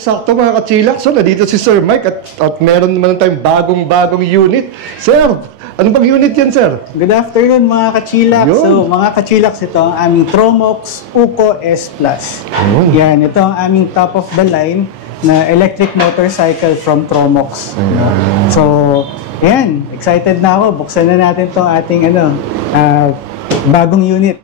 Saktong-sakto mga kachilak. So, nandito si Sir Mike at meron naman tayong bagong unit. Sir, ano bang unit yan, sir? Good afternoon mga kachilak. Yun. So mga kachilak, ito ang aming Tromox Uco S Plus. Yan, ito ang aming top of the line na electric motorcycle from Tromox. So, yan, excited na ako. Buksan na natin itong ating bagong unit.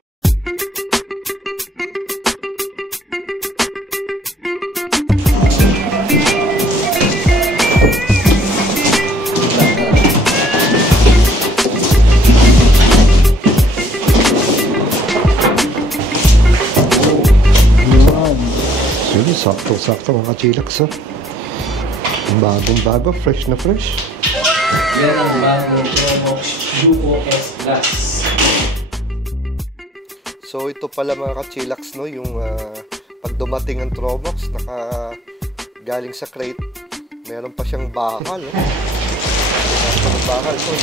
Sakto mga chillax, oh. Bagong-bago, fresh na fresh. Yan ang bagong Tromox Uco S Plus. So ito pala mga ka-chillax, no, yung pag dumating ang Tromox, galing sa crate, meron pa siyang bakal, oh. Meron pa bakal, so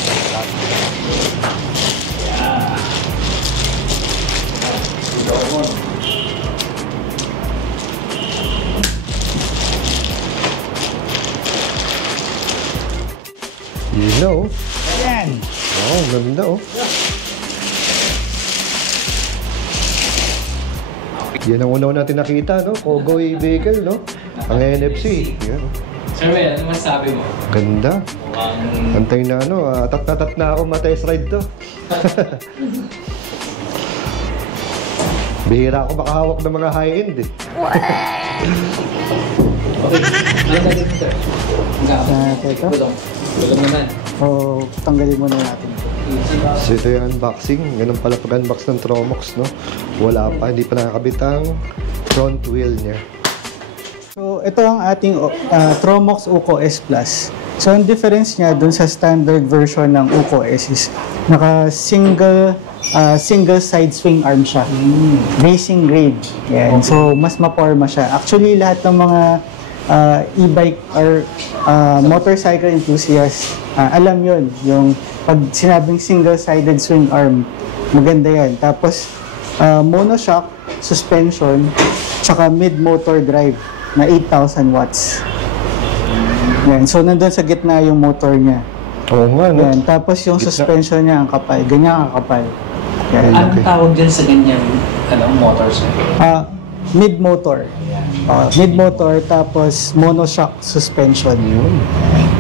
you know. Ayan. Oh, ganda, oh. Yan ang una natin nakita, no? Kogoy vehicle, no? Ang NFC. Yan. Sir Mel, ano masabi mo? Ganda. Antay na, ano, tat na ako ma-test ride to. Bihira ako makahawak ng mga high-end, eh. Okay, ano natin mo, sir? Ito? Gulong naman. O, tanggalin muna natin. So ito yung unboxing. Ganun pala pag-unbox ng Tromox, no? Wala pa, hindi pa nakakabit ang front wheel niya. So, ito ang ating Tromox Uco S Plus. So, ang difference niya dun sa standard version ng Uco S is naka-single side swing arm siya. Racing grade. Yan. So, mas maporma siya. Actually, lahat ng mga e-bike or motorcycle enthusiast, alam yun. Yung pag sinabing single-sided swing arm, maganda yan. Tapos, monoshock, suspension, tsaka mid-motor drive na 8,000 watts. Yan. So, nandun sa gitna yung motor niya. Oo nga, no? Yan. Tapos yung suspension niya ang kapal. Ganyan ang kapal. Yan. Anong tawag dyan sa ganyan motor, sir? Mid-motor. Mid-motor, tapos monoshock suspension.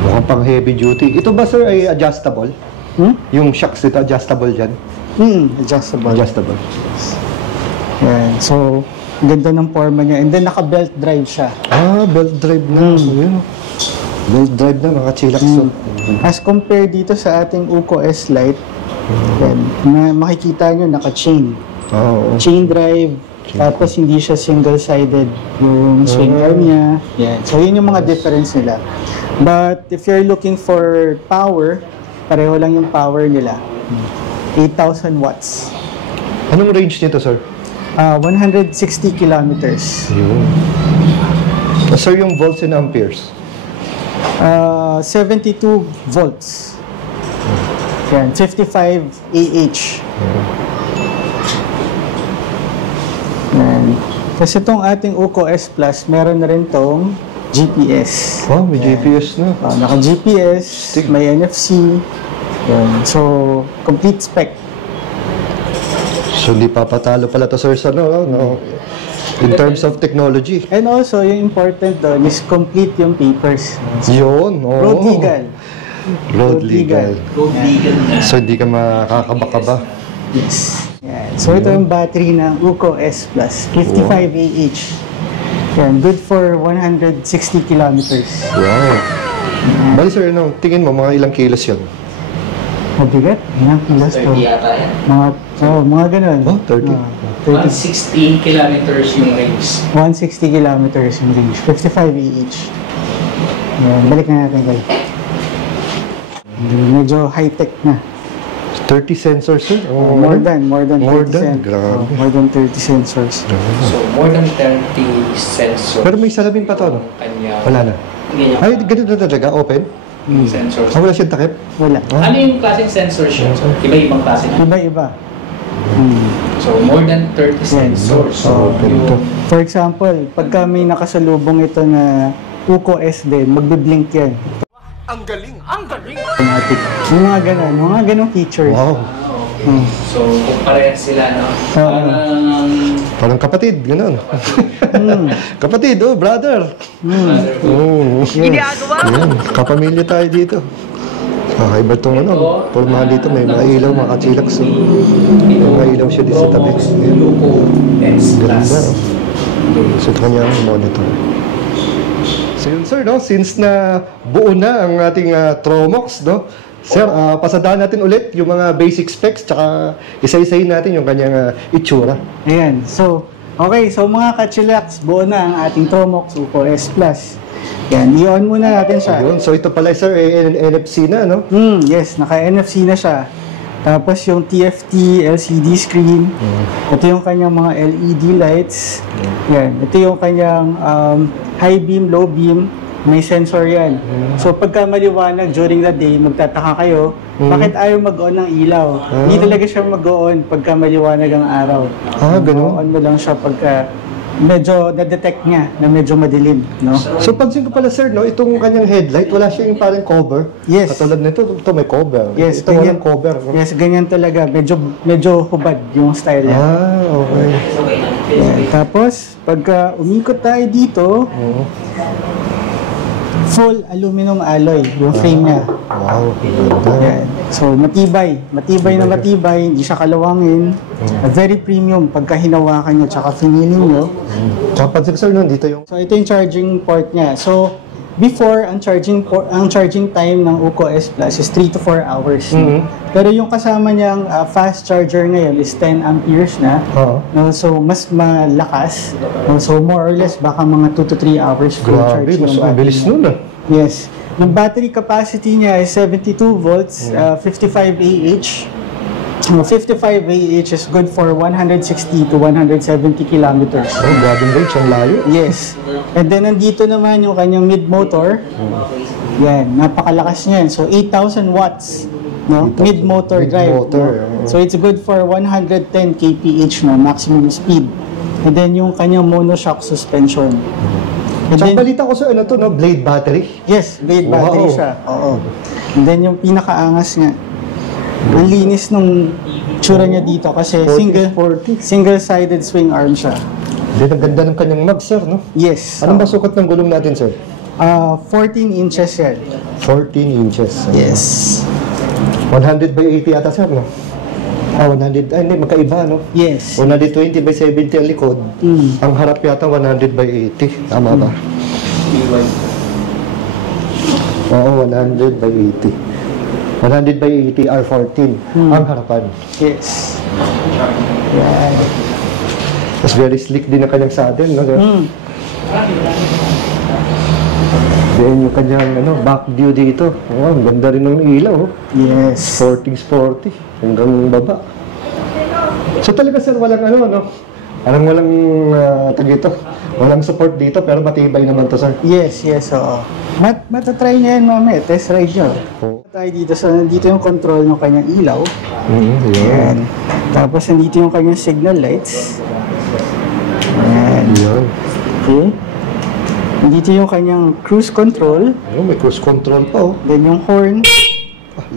Mukhang pang heavy duty. Ito ba, sir, ay adjustable? Yung shocks dito, adjustable dyan? Adjustable. Adjustable. Yan. So, ganda ng forma niya. And then, naka-belt drive siya. Belt drive na. Yun. Belt drive na, mga chillax. As compared dito sa ating Uco S Lite, yan, makikita nyo, naka-chain. Chain drive. Tapos hindi siya single-sided yung swing arm niya. Yan. So yun yung mga difference nila. But if you're looking for power, pareho lang yung power nila. 8,000 watts. Anong range nito, sir? 160 kilometers. Sir, yung volts and amperes? 72 volts. Yan. 55 AH. Kasi itong ating Uco S Plus, meron na rin itong GPS. May GPS na. Naka-GPS, may NFC. Yan. So, complete spec. So, hindi papatalo pala to, sir, sa no? In terms of technology. And also, yung important doon is complete yung papers. Yun, Road legal. Road legal. Road legal na. So, hindi ka makakabaka ba? Yes. Yan. So, ito yung battery ng Uco S Plus. 55 AH. Yan. Good for 160 kilometers. Wow. Bali, sir, tingin mo, mga ilang kilos yun? Mabigat? Ilang kilos to? 30 yata yan. Mga ganun. 30. 160 kilometers yung range. 160 kilometers yung range. 55 AH. Yan. Balik na natin kayo. Medyo high-tech na. 30 sensors, sir? More than 30 sensors. Grabe. More than 30 sensors. So, more than 30 sensors. Pero may salamin pa to, no? Wala na. Ay, ganito na talaga? Open? Sensors. Wala siyang takip? Wala. Ano yung klaseng sensor siya? Iba-ibang klase na? Iba-iba. So, more than 30 sensors. So, ganito. For example, pagka may nakasalubong ito na UCO S din, magbiblink yan. Ang galing! Ang galing! Automatic. Yung mga ganong features. Wow. So, kung parehas sila, no? Parang kapatid, gano'n. Kapatid, oh, brother. Ginagawa! Yan, kapamilya tayo dito. Kakaiba itong ano, pulmahan dito, may mga ilaw, mga kachilax. So. May mga ilaw siya dito sa tabi. Yuko S Ganda. Plus. Oh. So ito kanyang monitor. So yun sir, no? Since na buo na ang ating Tromox, no? Sir, pasadaan natin ulit yung mga basic specs, tsaka isa-isahin natin yung kanyang itsura. Ayan. So, okay. So, mga kachilax, buo na ang ating Tromox UCO S Plus. Yan. I-on muna natin siya. Ayun. So ito pala sir, NFC na, no? Yes. Naka-NFC na siya. Tapos yung TFT LCD screen. Ito yung kanyang mga LED lights. Yan. Ito yung kanyang high beam, low beam. May sensor yan. So pagka maliwanag during the day, magtataka kayo, bakit ayaw mag-on ng ilaw? Hindi talaga siya mag-on pagka maliwanag ang araw. Ganun. On mo lang siya pagka medyo na-detect niya na medyo madilim, no? So pansin ko pala sir, no, itong kanyang headlight, wala siya yung parang cover. Yes. Katulad nito, ito may cover. Yes, ito ganyan. walang cover. No? Yes, ganyan talaga. Medyo hubad yung style niya. Okay. Yan. Tapos, pagka umikot tayo dito, full aluminum alloy yung frame niya. Wow, ganda. Yan. So, matibay. Matibay na matibay. Hindi siya kalawangin. Very premium pagka hinawakan nyo tsaka finiling nyo. Tsaka pansin ko sir, no, dito yung... So, ito yung charging port niya. So, before, ang charging time ng UCO S Plus is 3 to 4 hours. Pero yung kasama niyang fast charger ngayon is 10 amperes na. No? So, mas malakas. No? So, more or less, baka mga 2 to 3 hours full Grabe, charge mas yung ang bilis nun ah. Yes. Yung battery capacity niya is 72 volts, 55 AH. 55 AH is good for 160 to 170 kilometers. Oh, grabe range, ang layo. Yes. And then nandito naman yung kanyang mid-motor. Yan, napakalakas niyan. So 8,000 watts, no? Mid-motor drive. Mid-motor, No? So it's good for 110 kph, no? Maximum speed. And then yung kanyang monoshock suspension. And Tsaka then, balita ko sa ano to, no, blade battery. yes, blade battery Wow. siya. Oo. And then yung pinakaangas nga. Ang linis nung tsura niya dito kasi 40. single-sided swing arm siya. Hindi, ang ganda ng kanyang mag, sir, no? Yes. Anong ba sukat ng gulong natin, sir? 14 inches yan. 14 inches. Yes. 100 by 80 ata, sir, no? 100, hindi, magkaiba, no? Yes. 120 by 70 ang likod. Ang harap yata 100 by 80. Tama ba? Oo, 100 by 80. 100 by 80 R14 ang harapan. Yes. Yan. Tapos very slick din ang kanyang saddle, no? Then yung kanyang back view dito. Oh, ang ganda rin ng ilaw. Oh. Yes. Sporty. Hanggang baba. So talaga sir, walang no? Parang walang tag ito. Walang support dito pero matibay naman to sir. Yes, oo. Matatry niya yan mamaya. Test ride nyo. Tayo dito. So, nandito yung control ng kanyang ilaw. Yan. Tapos, nandito yung kanyang signal lights. Yan. Yan. Okay. Nandito yung kanyang cruise control. Ayun, may cruise control pa oh. Then yung horn.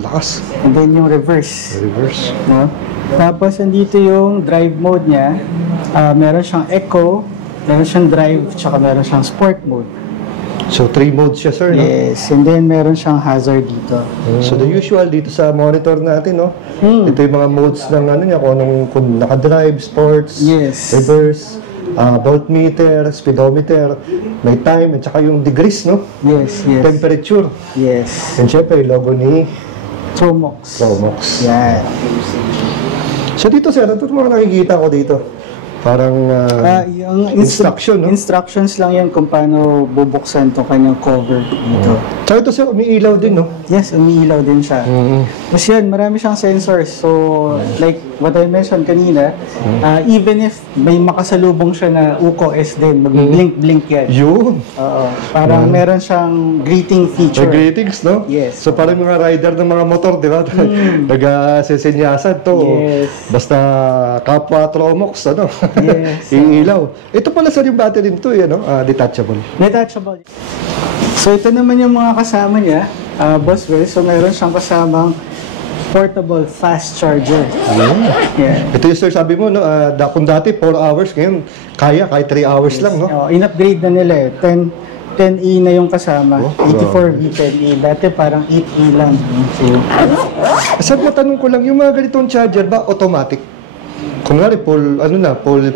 Lakas. And then yung reverse. Reverse. No? Tapos, nandito yung drive mode niya. Meron siyang eco, meron siyang drive, tsaka meron siyang sport mode. So 3 modes siya sir, no? Yes, and then meron siyang hazard dito. So the usual dito sa monitor natin, no? Ito yung mga modes ng niya, kung naka-drive, sports, Yes. reverse, voltmeter, speedometer, may time, at saka yung degrees, no? Yes. Temperature. Yes. And syempre, yung logo ni Tromox. Tromox. Yan. So dito sir, ito mga nakikita ko dito. Parang Yung instruction, no? Instructions lang yan kung paano bubuksan itong kanyang cover dito. Tsaka ito sir, umiilaw din, no? Yes, umiilaw din siya. Tapos yan, marami siyang sensors. So, like, what I mentioned kanina, even if may makasalubong siya na UCO S din, mag-blink-blink yan. Yun. Oo. Parang meron siyang greeting feature. May greetings, no? Yes. So parang mga rider ng mga motor, di ba? Nag-sesenyasan to. Yes. Basta kapwa Tromox, ano? Yes. Iilaw. Ito pala sir yung battery nito, ano? Detachable. Detachable. So ito naman yung mga kasama niya, Boss Will. So meron siyang kasamang portable fast charger. Yeah. Ito yung sir, sabi mo, no? Kung dati 4 hours, ngayon kahit 3 hours lang, no? In-upgrade na nila eh. 10E na yung kasama. Oh, 84V 10E. Dati parang 8E lang. So, Sir, matanong ko lang, yung mga ganitong charger ba automatic? Kung nga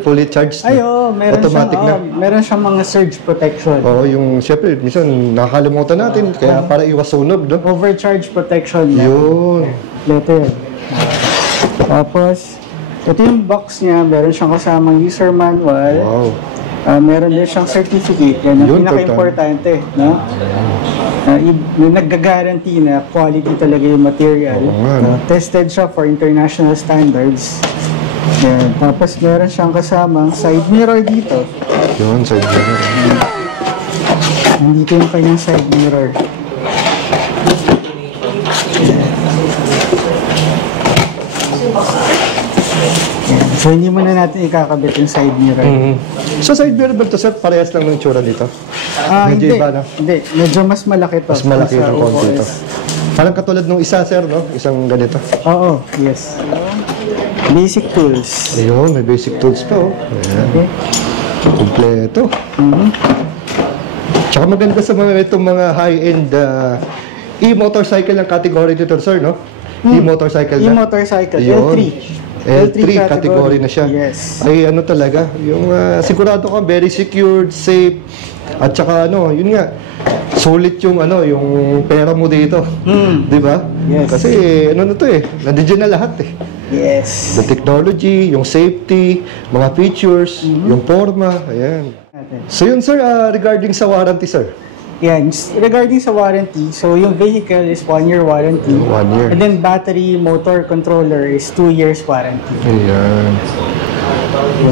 fully charged na. meron automatic siyang, meron siyang mga surge protection. Oo, yung siyempre, minsan nakakalimutan natin, kaya para iwas sunog, no? Overcharge protection. Yun. Letter. Tapos, ito yung box niya. Meron siyang kasamang user manual. Wow. Meron din siyang certificate. Yan ang Yun, pinaka-importante. No? Nag-guarantee na quality talaga yung material. Oo nga, no? Tested siya for international standards. Yan. Tapos meron siyang kasamang side mirror dito. Yun, side mirror. Nandito yung kanyang side mirror. So, hindi mo na natin ikakabit yung side mirror. So, side mirror ba ito, sir? Parehas lang ng tsura dito? Medyo Hindi. iba, no? Hindi. Medyo mas malaki to. Mas malaki sa ng konti ito. OOS. Parang katulad nung isa, sir, no? Isang ganito. Oo, yes. Basic tools. Ayun, may basic tools pa, oh. Ayan. Okay. Kompleto. Tsaka maganda sa mga itong mga high-end e-motorcycle ang category dito, sir, no? E-motorcycle na. E-motorcycle. Yun. L3. L3 category na siya. Yes. Ay ano talaga, yung sigurado ka very secured, safe, at saka ano, yun nga, sulit yung yung pera mo dito. 'Di ba? Yes. Kasi ano na to nandiyan na lahat eh. Yes. The technology, yung safety, mga features, yung forma, ayan. So yun sir, regarding sa warranty sir. Yan. Regarding sa warranty, so yung vehicle is 1 year warranty. 1 year. And then battery, motor, controller is 2 years warranty. Ayan.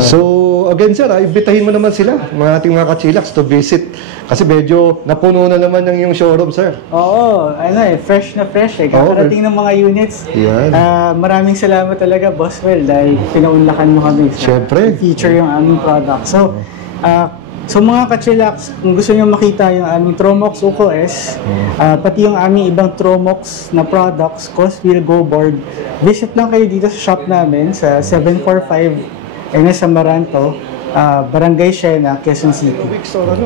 So, again sir, ibitahin mo naman sila, mga ating mga kachilaks to visit. Kasi medyo napuno na naman yung showroom sir. Oo, fresh na fresh eh. Kakarating ng mga units. Yan. Maraming salamat talaga, Boss Well, dahil pinaunlakan mo kami. Siyempre. Feature yung aming product. So, mga kachilaks, kung gusto nyo makita yung aming Tromox UCO S, pati yung aming ibang Tromox na products, Coast Wheel Go Board, visit lang kayo dito sa shop namin sa 745 NS Amaranto, Barangay Siena, Quezon City. Weeks or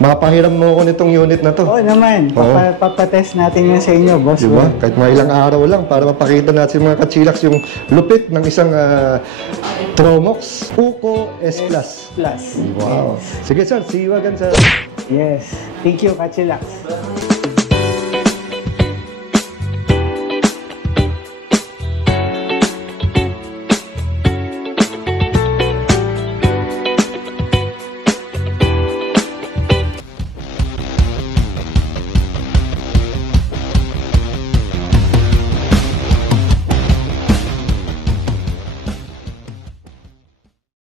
mapahiram mo ako nitong unit na to. Oo naman, papatest natin yan sa inyo, Boss. Diba? Kahit mga ilang araw lang para mapakita natin mga kachilaks yung lupit ng isang Tromox UCO S Plus. Plus. Wow. Sige sir, see you again sir. Yes. Thank you, kachilaks.